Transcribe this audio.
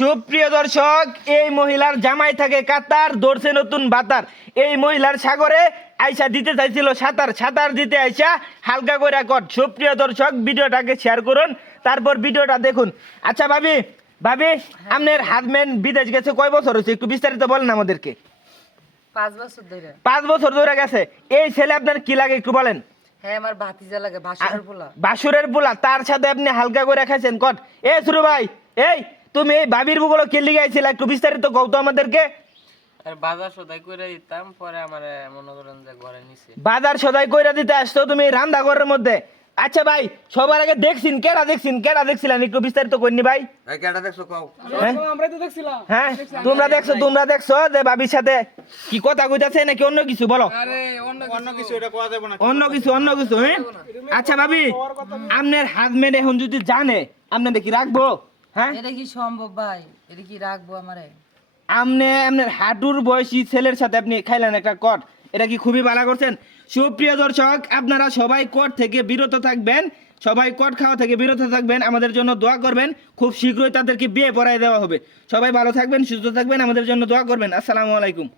সুপ্রিয় দর্শক এই মহিলার জামাই থাকে কাতার দর্শে নতুন বাতার। এই মহিলার সাগরে আইসা দিতে চাইছিল সাঁতার। সাঁতার দিতে আইসা হালকা করে কট। সুপ্রিয় দর্শক ভিডিওটাকে শেয়ার করুন। তারপর ভিডিওটা দেখুন। আচ্ছা ভাবি ভাবি আপনার হাজবেন্ড বিদেশ গেছে কয় বছর হয়েছে? একটু বিস্তারিত বলেন আমাদেরকে। পাঁচ বছর ধরে পাঁচ বছর ধরে গেছে। এই ছেলে আপনার কি লাগে একটু বলেন? হ্যাঁ আমার ভাতিজা লাগে ভাসুরের পোলা। বাসুরের পোলা তার সাথে আপনি হালকা করে খাইছেন কট। এ সুরু ভাই এই তুমি এই ভাবির বুগুলো কেলি গাইছিল একটু বিস্তারিত কও তো আমাদেরকে। আর বাজার সদাই করে দিতাম পরে আমার মনে করেন যে ঘরে নিছে। বাজার সদাই কইরা দিতে আসতো তুমি রান্না ঘরের মধ্যে। আচ্ছা ভাই সবার আগে দেখছিন কেডা দেখছিন কেডা দেখছিলেন? একটু বিস্তারিত কইনি ভাই। এই কেটা দেখছ কও? হ্যাঁ? হ্যাঁ তোমরা দেখছ তোমরা দেখছ যে ভাবির সাথে কি কথা কইতাছে নাকি অন্য কিছু? বলো। আরে অন্য কিছু এটা কোয়া যাবে না। অন্য কিছু অন্য কিছু হ্যাঁ? আচ্ছা ভাবি আপনার হাজবেন্ড এখন যদি জানে আপনাদের কি রাখব? হ্যাঁ? এটা কি সম্ভব ভাই? এটা কি রাখব আমারে? আপনি আপনার হাঁটুর বয়সী ছেলের সাথে আপনি খাইলেন একটা কট। এটা কি খুবই ভালো করছেন? সুপ্রিয় দর্শক আপনারা সবাই কট থেকে বিরত থাকবেন। সবাই কট খাওয়া থেকে বিরত থাকবেন। আমাদের জন্য দোয়া করবেন। খুব শীঘ্রই তাদেরকে বিয়ে পড়ায় দেওয়া হবে। সবাই ভালো থাকবেন সুস্থ থাকবেন। আমাদের জন্য দোয়া করবেন। আসসালামু আলাইকুম।